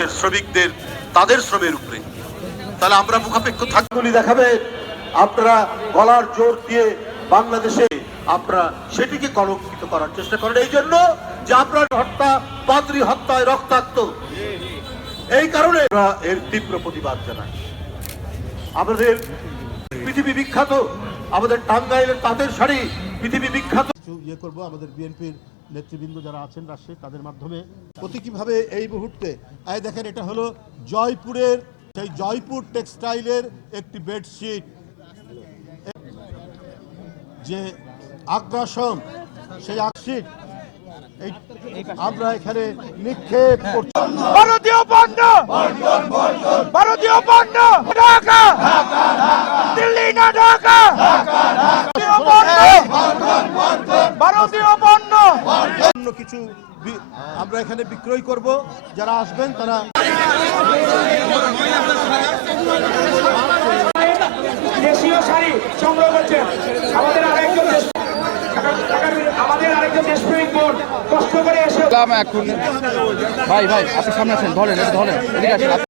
দেশের শ্রমিকদের তাদের শ্রমের উপরে। তাহলে আমরা মুখাপেক্ষ থাকগুলি দেখাবেন আপনারা গলার জোর দিয়ে বাংলাদেশে আপনারা সেটিকে কলঙ্কিত করার চেষ্টা করেন। এই জন্য যে আপনার হত্যা পাত্রী হত্যায় রক্তাক্ত, এই কারণে এর তীব্র প্রতিবাদ জানাই। আমাদের পৃথিবী বিখ্যাত, আমাদের টাঙ্গাইলের তাঁতের শাড়ি পৃথিবী বিখ্যাত। কিছু ইয়ে করব। আমাদের বিএনপির নেতৃবৃন্দ যারা আছেন রাজশাহী তাদের মাধ্যমে। প্রতীকীভাবে এই মুহূর্তে এই দেখেন এটা হলো জয়পুরের সেই জয়পুর টেক্সটাইলের একটি বেডশিট। যে আগ্রাসন সেই এই আমরা এখানে নিক্ষেপ করছি। ভারতীয় পণ্য! ভারতীয় পণ্য! ঢাকা! দিল্লি না ঢাকা ভারতীয় পণ্য ভারতীয় পণ্য অন্য কিছু আমরা এখানে বিক্রয় করব। যারা আসবেন তারা দেশীয় শাড়ি সংগ্রহ করছেন। আমাদের আরেকজন আমাদের আরেকজন দেশপ্রেমিক বোন কষ্ট করে এসে এখন ভাই ভাই আপনি সামনে আসেন ধরেন ধরেন এদিকে আসেন।